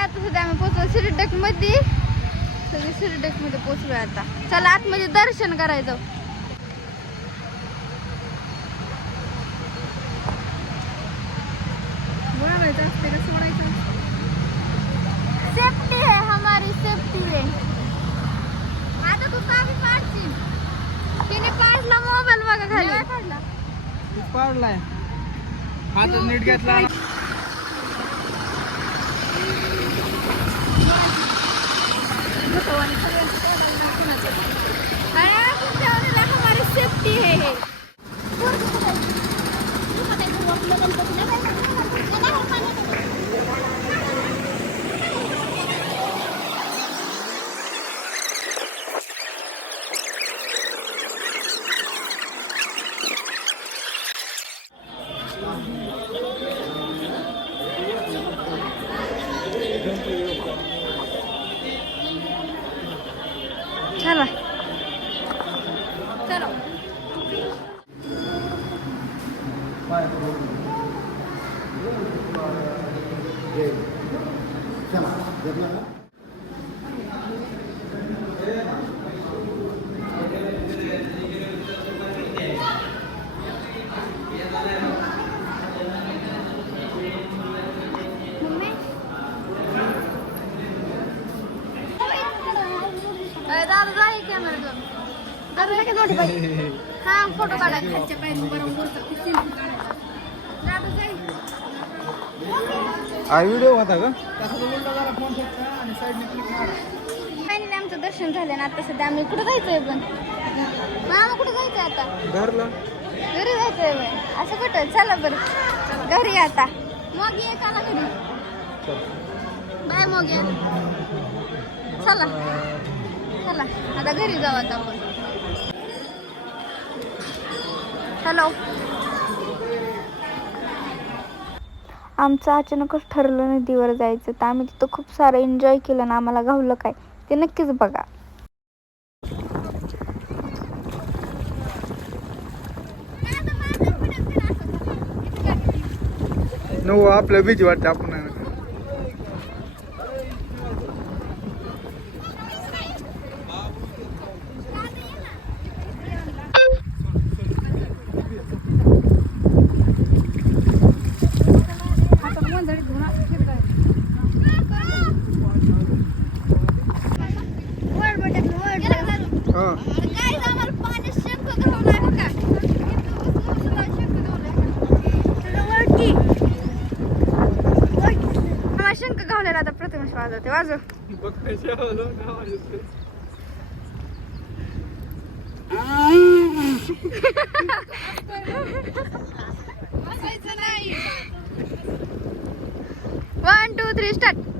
आता सुद्धा आम्ही पोचलो सिरडकमध्ये सगळे सिरडकमध्ये पोचलोय आता चला आतमध्ये दर्शन करायचं पाडलाय हात नीट घेतला हमारी सेफ्टी है हे चला. चलो. हे फोटो काढा खालच्या पायरी बरोबर हा व्हिडिओ होता का? फायनली आमचं दर्शन झालं ना आता सध्या आम्ही कुठं जायचंय पण? मामा कुठं जायचंय आता? घरला. घरी जायचंय बाई असं कुठं? चला बरं. घरी आता. मग ये चला घरी. बाय मग ये चला. चला आता घरी जाऊ आता आपण. हॅलो आमचं अचानकच ठरलं नदीवर जायचं तर आम्ही तिथं खूप सारं एन्जॉय केलं ना आम्हाला गावलं काय? ते नक्कीच बघा. नो आपल्या बीच वाटतं आपण आहे ना. हा काय आम्हाला पाण्यात शंख घालून आहे का वरती आम्हाला शंख घावलेला आता प्रथमेश वाजवते वाजव. One two three start